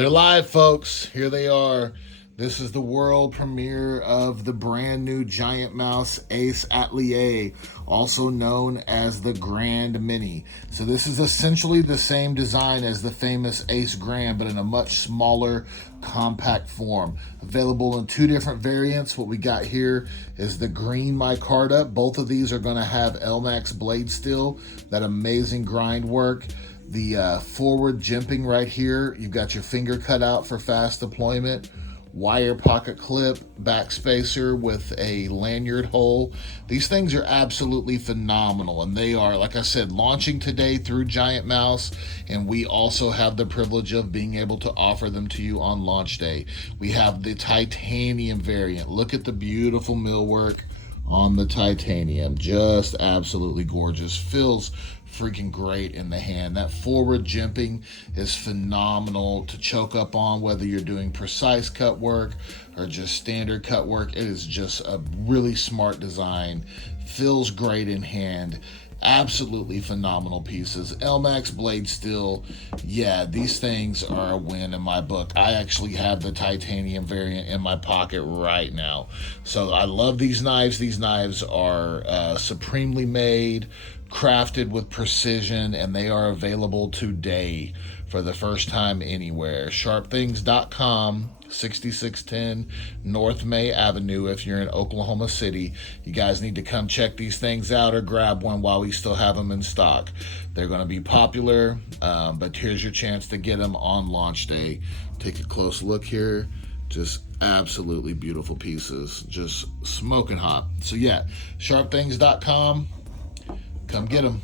They're live, folks. Here they are. This is the world premiere of the brand new GiantMouse ACE Atelier, also known as the Grand Mini. So this is essentially the same design as the famous ACE Grand, but in a much smaller, compact form. Available in two different variants. What we got here is the green micarta. Both of these are going to have Elmax blade steel, that amazing grind work. The forward jimping right here, you've got your finger cut out for fast deployment, wire pocket clip, back spacer with a lanyard hole. These things are absolutely phenomenal, and they are, like I said, launching today through GiantMouse, and we also have the privilege of being able to offer them to you on launch day. We have the titanium variant. Look at the beautiful millwork on the titanium. Just absolutely gorgeous. Feels freaking great in the hand. That forward jimping is phenomenal to choke up on, whether you're doing precise cut work or just standard cut work. It is just a really smart design. Feels great in hand. Absolutely phenomenal pieces. Elmax blade steel. Yeah, these things are a win in my book. I actually have the titanium variant in my pocket right now. So I love these knives. These knives are supremely made, crafted with precision, and they are available today for the first time anywhere. Sharpthings.com, 6610 North May Avenue. If you're in Oklahoma City, you guys need to come check these things out or grab one while we still have them in stock. They're going to be popular, but here's your chance to get them on launch day. Take a close look here. Just absolutely beautiful pieces, just smoking hot. So yeah, sharpthings.com. Come get them.